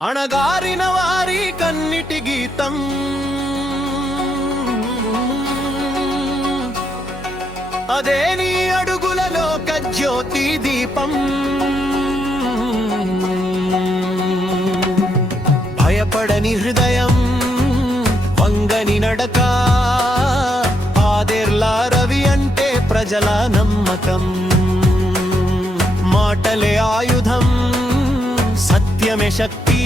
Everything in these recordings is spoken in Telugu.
అణగారిన వారి కన్నిటి గీతం అదే నీ అడుగులలో జ్యోతి దీపం భయపడని హృదయం వంగని నడక ఆదేర్లా రవి అంటే ప్రజల నమ్మకం మాటలే ఆయుధం సత్యమే శక్తి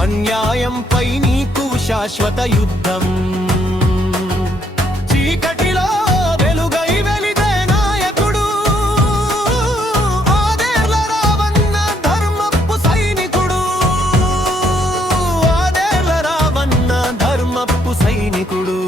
అన్యాయంపై నీకు శాశ్వత యుద్ధం చీకటిలో వెలుగై వెలిదే నాయకుడు ఆదేర్ల రావన్న ధర్మపు సైనికుడు ఆదేర్ల రావన్న ధర్మపు సైనికుడు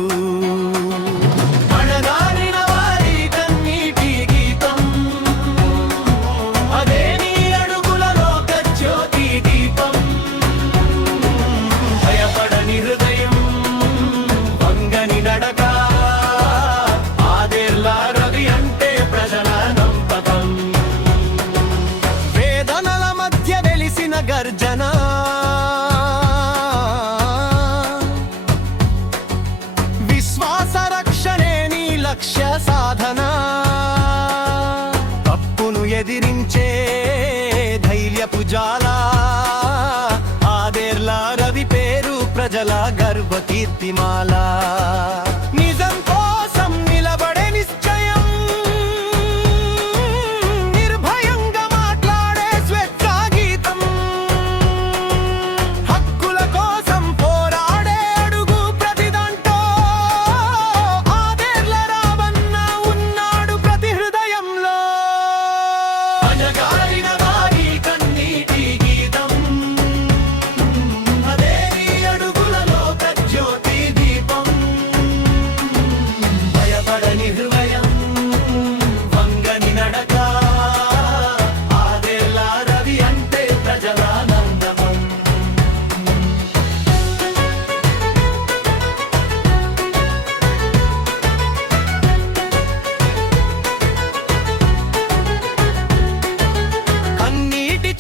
గర్జన విశ్వాస రక్షణే నీ లక్ష్య సాధన తప్పును ఎదిరించే ధైర్యపు జాల ఆదేర్ల రవి పేరు ప్రజల గర్వ కీర్తిమాల నిజం కోసం నిలబడే నిశ్చయం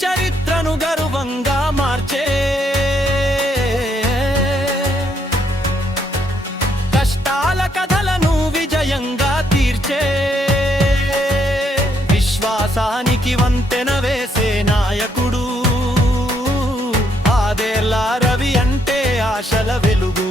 చరిత్రను గర్వంగా మార్చే కష్టాల కథలను విజయంగా తీర్చే విశ్వాసానికి వంతెన వేసే నాయకుడు ఆదేర్ల రవి అంటే ఆశల వెలుగు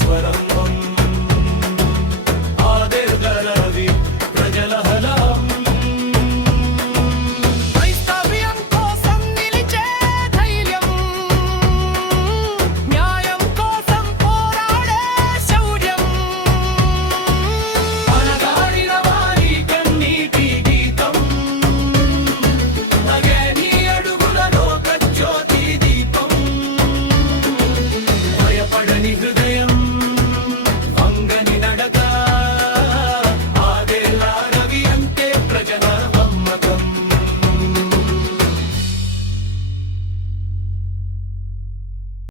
స్వరం ఆదేర్ల రవి ప్రజల హలం క్రైస్తవ్యం కోసం నిలిచే ధైర్యం న్యాయం కోసం పోరాడే శౌర్యం అణగారిన వారి కన్నీటి గీతం అదే నీ అడుగులలో జ్యోతి దీపం భయపడని హృదయం